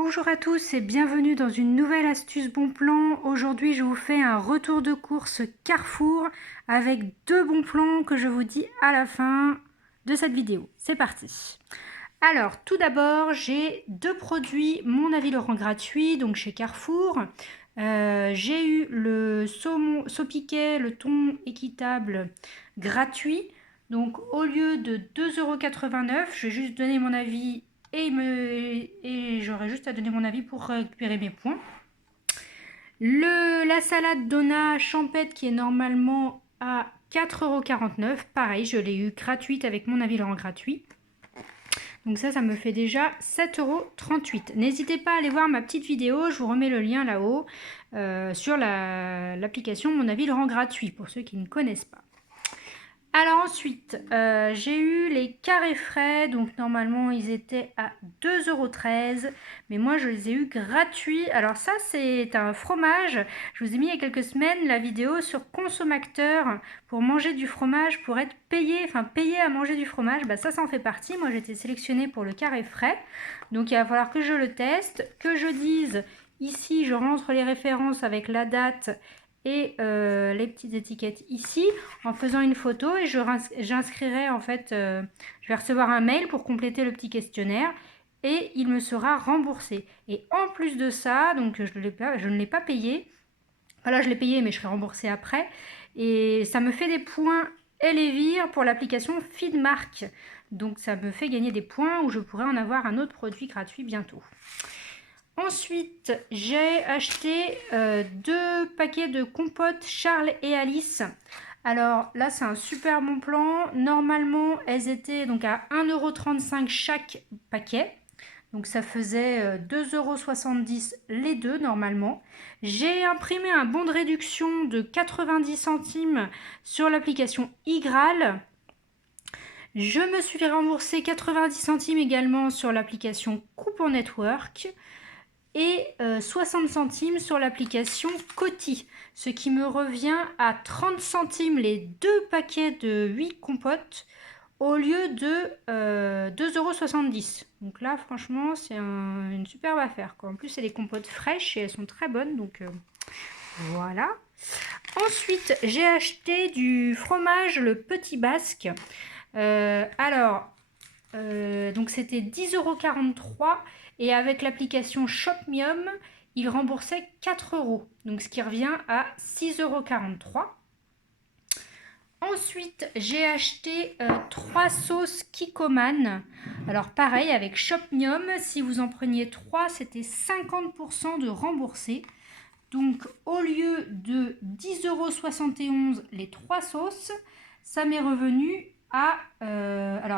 Bonjour à tous et bienvenue dans une nouvelle astuce bon plan. Aujourd'hui je vous fais un retour de course Carrefour avec deux bons plans que je vous dis à la fin de cette vidéo. C'est parti. Alors tout d'abord j'ai deux produits Mon Avis le rend gratuit donc chez Carrefour. J'ai eu le saumon saupiquet, le thon équitable gratuit. Donc au lieu de 2,89 €, je vais juste donner mon avis et j'aurai juste à donner mon avis pour récupérer mes points. La salade Donna Champêtre qui est normalement à 4,49 €, pareil, je l'ai eu gratuite avec Mon Avis le rend gratuit. Donc ça me fait déjà 7,38 €. N'hésitez pas à aller voir ma petite vidéo, je vous remets le lien là-haut sur l'application Mon Avis le rend gratuit pour ceux qui ne connaissent pas. Alors ensuite, j'ai eu les carrés frais, donc normalement ils étaient à 2,13 €, mais moi je les ai eu gratuits. Alors ça c'est un fromage, je vous ai mis il y a quelques semaines la vidéo sur consommateur pour manger du fromage, pour être payé, payer à manger du fromage, ça en fait partie. Moi j'ai été sélectionnée pour le carré frais, donc il va falloir que je le teste, que je dise, ici je rentre les références avec la date et les petites étiquettes ici en faisant une photo et j'inscrirai en fait, je vais recevoir un mail pour compléter le petit questionnaire et il me sera remboursé. Et en plus de ça, donc je ne l'ai pas payé, voilà je l'ai payé mais je serai remboursée après et ça me fait des points Elevir pour l'application Feedmark. Donc ça me fait gagner des points où je pourrais en avoir un autre produit gratuit bientôt. Ensuite, j'ai acheté deux paquets de compotes Charles et Alice. Alors là, c'est un super bon plan. Normalement, elles étaient donc à 1,35 € chaque paquet. Donc ça faisait 2,70 € les deux normalement. J'ai imprimé un bon de réduction de 90 centimes sur l'application iGraal. Je me suis fait rembourser 90 centimes également sur l'application Coupon Network et 60 centimes sur l'application Coty, ce qui me revient à 30 centimes les deux paquets de 8 compotes au lieu de 2,70 €. Donc là franchement c'est une superbe affaire quoi. En plus c'est des compotes fraîches et elles sont très bonnes, donc voilà. Ensuite j'ai acheté du fromage le Petit Basque. Donc c'était 10,43 € et avec l'application Shopmium, il remboursait 4 €, donc ce qui revient à 6,43 €. Ensuite, j'ai acheté 3 sauces Kikkoman. Alors pareil, avec Shopmium, si vous en preniez 3, c'était 50% de remboursé. Donc au lieu de 10,71 € les 3 sauces, ça m'est revenu à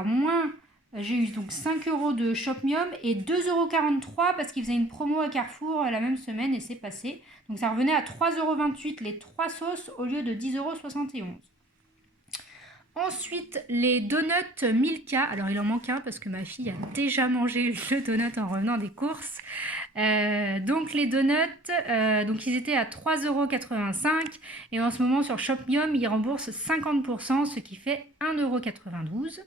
moins, j'ai eu donc 5 € de Shopmium et 2,43 € parce qu'il faisait une promo à Carrefour la même semaine et c'est passé. Donc ça revenait à 3,28 € les 3 sauces au lieu de 10,71 €. Ensuite, les donuts Milka. Alors, il en manque un parce que ma fille a déjà mangé le donut en revenant des courses. Donc, les donuts, donc ils étaient à 3,85 € et en ce moment sur Shopmium, ils remboursent 50%, ce qui fait 1,92 €.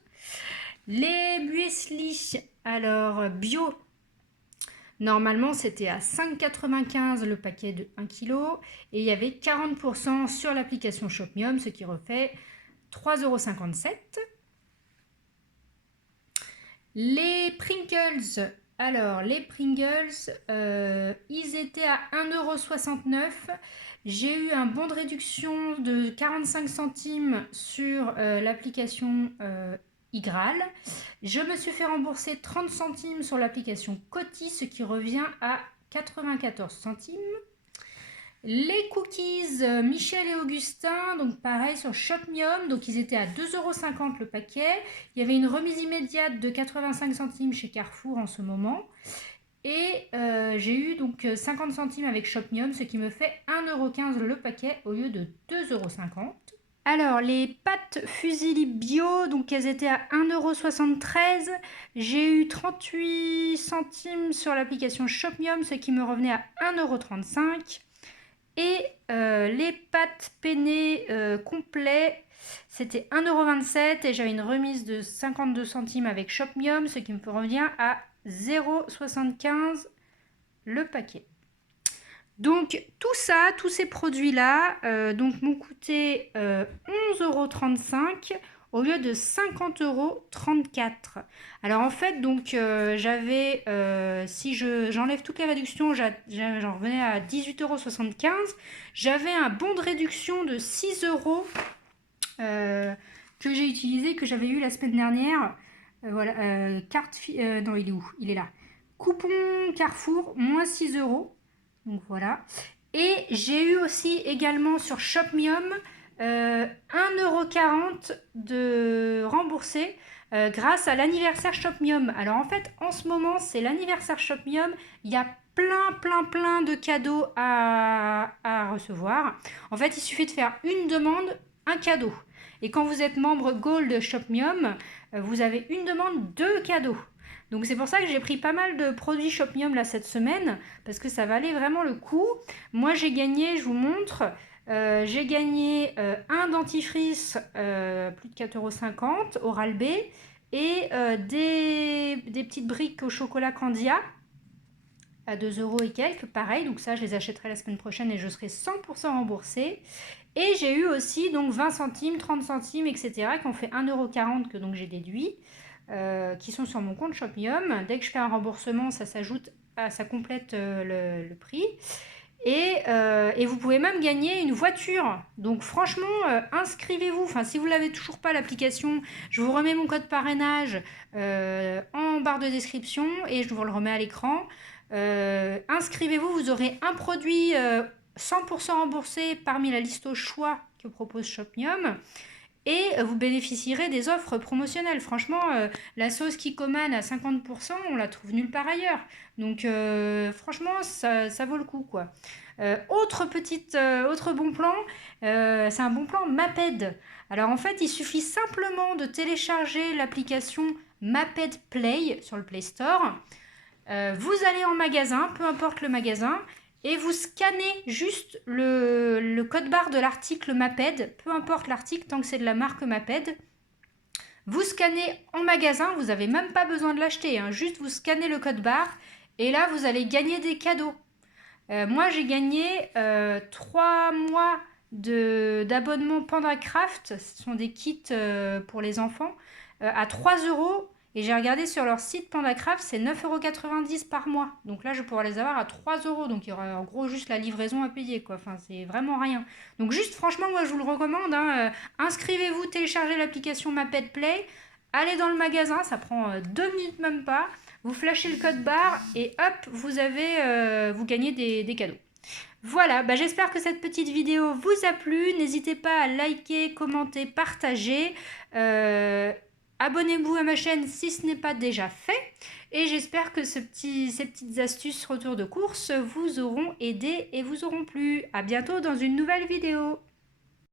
Les muesli, alors bio, normalement c'était à 5,95 € le paquet de 1 kg et il y avait 40% sur l'application Shopmium, ce qui refait 3,57 €. Les Pringles, alors les Pringles, ils étaient à 1,69 €. J'ai eu un bon de réduction de 45 centimes sur l'application iGraal. Je me suis fait rembourser 30 centimes sur l'application Coty, ce qui revient à 94 centimes. Les cookies Michel et Augustin, donc pareil sur Shopmium, donc ils étaient à 2,50 € le paquet. Il y avait une remise immédiate de 85 centimes chez Carrefour en ce moment. Et j'ai eu donc 50 centimes avec Shopmium, ce qui me fait 1,15 € le paquet au lieu de 2,50 €. Alors, les pâtes fusilli bio, donc elles étaient à 1,73 €. J'ai eu 38 centimes sur l'application Shopmium, ce qui me revenait à 1,35 €. Et les pâtes penne complets, c'était 1,27 € et j'avais une remise de 52 centimes avec Shopmium, ce qui me revient à 0,75 le paquet. Donc tout ça, tous ces produits-là, donc m'ont coûté 11,35 € au lieu de 50,34 €. Alors en fait, donc j'avais, si j'enlève toutes les réductions, j'en revenais à 18,75 €. J'avais un bon de réduction de 6 € que j'ai utilisé, que j'avais eu la semaine dernière. Voilà, non, il est où? Il est là. Coupon Carrefour, moins 6 €. Donc voilà. Et j'ai eu aussi également sur Shopmium 1,40 € de remboursé grâce à l'anniversaire Shopmium. Alors en fait, en ce moment, c'est l'anniversaire Shopmium. Il y a plein de cadeaux à recevoir. En fait, il suffit de faire une demande, un cadeau. Et quand vous êtes membre Gold Shopmium, vous avez une demande, 2 cadeaux. Donc c'est pour ça que j'ai pris pas mal de produits Shopmium là cette semaine, parce que ça valait vraiment le coup. Moi j'ai gagné, je vous montre, j'ai gagné un dentifrice plus de 4,50 € Oral-B et des petites briques au chocolat Candia à 2 € et quelques, pareil. Donc ça je les achèterai la semaine prochaine et je serai 100% remboursée. Et j'ai eu aussi donc 20 centimes, 30 centimes, etc. qui ont fait 1,40 € que donc j'ai déduit. Qui sont sur mon compte Shopmium. Dès que je fais un remboursement, ça s'ajoute, ça complète le prix. Et vous pouvez même gagner une voiture. Donc franchement, inscrivez-vous. Enfin, si vous l'avez toujours pas l'application, je vous remets mon code parrainage en barre de description et je vous le remets à l'écran. Inscrivez-vous, vous aurez un produit 100% remboursé parmi la liste au choix que propose Shopmium. Et vous bénéficierez des offres promotionnelles. Franchement, la sauce Kikkoman à 50%, on la trouve nulle part ailleurs. Donc franchement, ça vaut le coup, quoi. Autre bon plan, c'est un bon plan Maped. Alors en fait, il suffit simplement de télécharger l'application Maped Play sur le Play Store. Vous allez en magasin, peu importe le magasin, et vous scannez juste le code barre de l'article Maped, peu importe l'article tant que c'est de la marque Maped. Vous scannez en magasin, vous n'avez même pas besoin de l'acheter, hein, juste vous scannez le code barre et là vous allez gagner des cadeaux. Moi j'ai gagné 3 mois d'abonnement PandaCraft, ce sont des kits pour les enfants, à 3 €. Et j'ai regardé sur leur site PandaCraft, c'est 9,90 € par mois. Donc là, je pourrais les avoir à 3 €. Donc il y aura en gros juste la livraison à payer, quoi. Enfin, c'est vraiment rien. Donc juste, franchement, moi, je vous le recommande, hein. Inscrivez-vous, téléchargez l'application Maped Play. Allez dans le magasin, ça prend 2 minutes même pas. Vous flashez le code barre et hop, vous gagnez des cadeaux. Voilà, j'espère que cette petite vidéo vous a plu. N'hésitez pas à liker, commenter, partager. Abonnez-vous à ma chaîne si ce n'est pas déjà fait. Et j'espère que ces petites astuces retour de course vous auront aidé et vous auront plu. À bientôt dans une nouvelle vidéo.